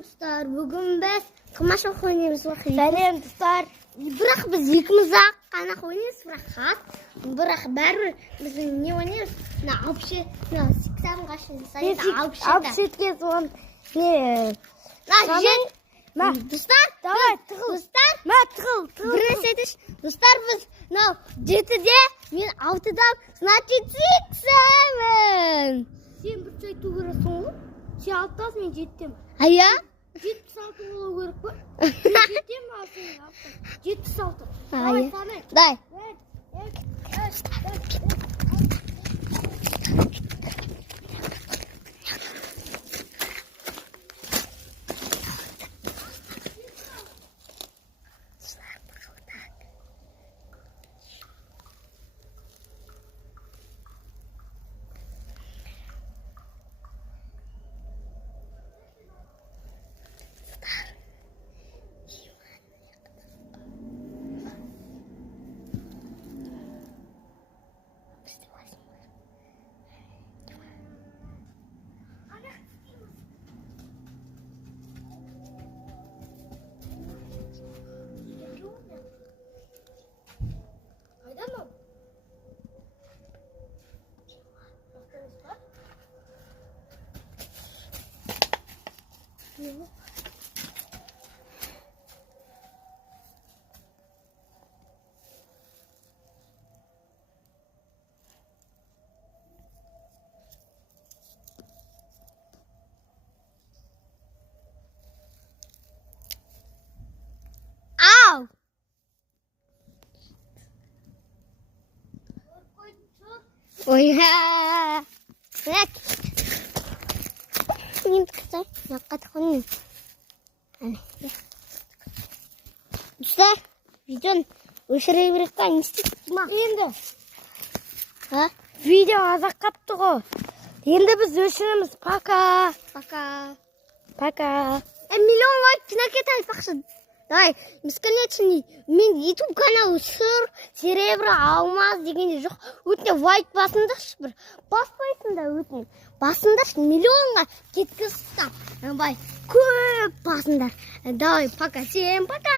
достар, бүгін біз қымаш ойнаймыз уақыт. Сәлем достар. Бірақ біз екіміз-ақ қана ойнаймыз, бірақ бәрібір біздің не ойнаймыз? Вообще, 80 қашын сайын Алпшетке соған не? Достар, давай, тығыл. Достар, тығыл. бір нәрсе айтайыншы. Достар, біз 7-де, мен 6-да, значит 80. Сен бір айту керексің ғой. Сен 6-дасың, мен 7-демін. Ая? 76 болу керек па? Мен 7-демін, ал сен 6-да. 76. Давай, санай. Дай. Ау! Ойя! Бәк! Нем тұқсай? Наққа тұқының. Достар, видеоны өшіре берек па, не істейді? Енді. Видео азақ қапты ғой. Енді біз өшіреміз. Пока. Миллион лайк жинақет айтпақшы. Давай, бесконечный. Мен YouTube канал сыр, серебрі, алмаз дегенде жоқ. Өтіне лайк басындаршы бір. Баспайсында өтіне. Басындаршы миллионға кеткіз ұста. Бай, көп басындар. Давай, пока. Всем пока.